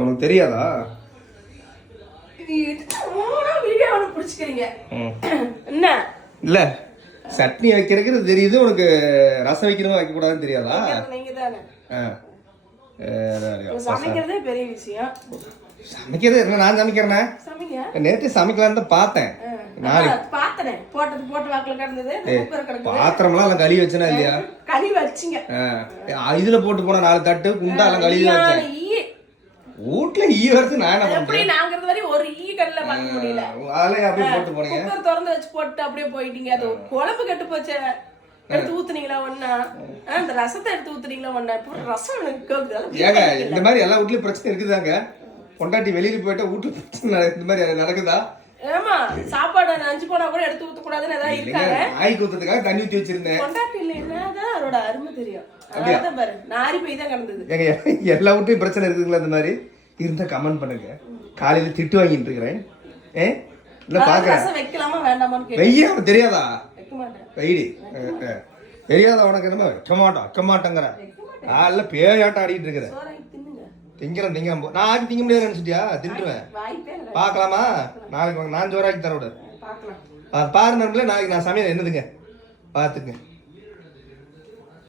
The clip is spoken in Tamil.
உனக்கு தெரியாதா? என்ன இல்ல சட்னி வைக்கிறதுக்கு தெரியுது, உனக்கு ரசம் வைக்கணும் வைக்க கூடாதுன்னு தெரியாதா? நீங்க தானே சமைக்கிறதே பெரிய விஷயம். சமைக்கிறது என்ன, நான் சமைக்கிறேன்னா நேற்று சமைக்கலான்னு தான் பார்த்தேன். பாத்திரம்லாம் எல்லாம் கழுவி வச்சனா இல்லையா? இதுல போட்டு போன 4 தட்டு குண்டா எல்லாம் கழுவி வச்சேன். வீட்டுல ஈ வரது நான் என்ன பண்றேன்? ஒரு ஈ கடல பார்க்க முடியல. அதெல்லாம் அப்படியே போட்டு போனீங்க. குக்கர் திறந்து வச்சு போட்டு அப்படியே போயிட்டீங்க. அது குழம்பு கெட்டு போச்சு. எடுத்து ஊத்துனீங்களா ஒண்ணா? அந்த ரசத்தை எடுத்து ஊத்துனீங்களா ஒண்ணா? ரசம் ஏங்க இந்த மாதிரி எல்லா வீட்லயும் பிரச்சனை இருக்குதாங்க. பொண்டாட்டி வெளியில போயிட்டா வீட்டுல பிரச்சனை இந்த மாதிரி நடக்குதா? ஆமா, சாப்பாடு நஞ்சு போனா கூட எடுத்து ஊத்த கூடாதுன்னு ஏதாவது இருக்காங்க. நாய்க்கு ஊத்துறதுக்காக தண்ணி ஊத்தி வச்சிருந்தேன். பொண்டாட்டி இல்லைன்னா அதோட அருமை தெரியும். அதான் பாரு, நாரி போய் தான் கிடந்தது. ஏங்க எல்லா வீட்லயும் பிரச்சனை இருக்குங்களா? இந்த மாதிரி இருந்தா கமெண்ட் பண்ணுங்க. காலையில திட்டு வாங்கிட்டு இருக்கிறேன். இல்ல பாக்குறேன் வைக்கலாமா வேண்டாமான்னு வெய்யா தெரியாதா? வைக்க மாட்டேன். வெயிடி தெரியாதா உனக்கு? என்ன வைக்க மாட்டேங்கிற காலைல பேயாட்டம் ஆடிட்டு இருக்கிற. திங்கிறேன் நான் ஆக்கி திங்க முடியாது நினைச்சிட்டியா? தின்றுவேன். பாக்கலாமா? நாளைக்கு நான் ஜோராக்கி தர விட பாரு. நண்பர்களே, நாளைக்கு நான் சமையல் என்னதுங்க பாத்துங்க.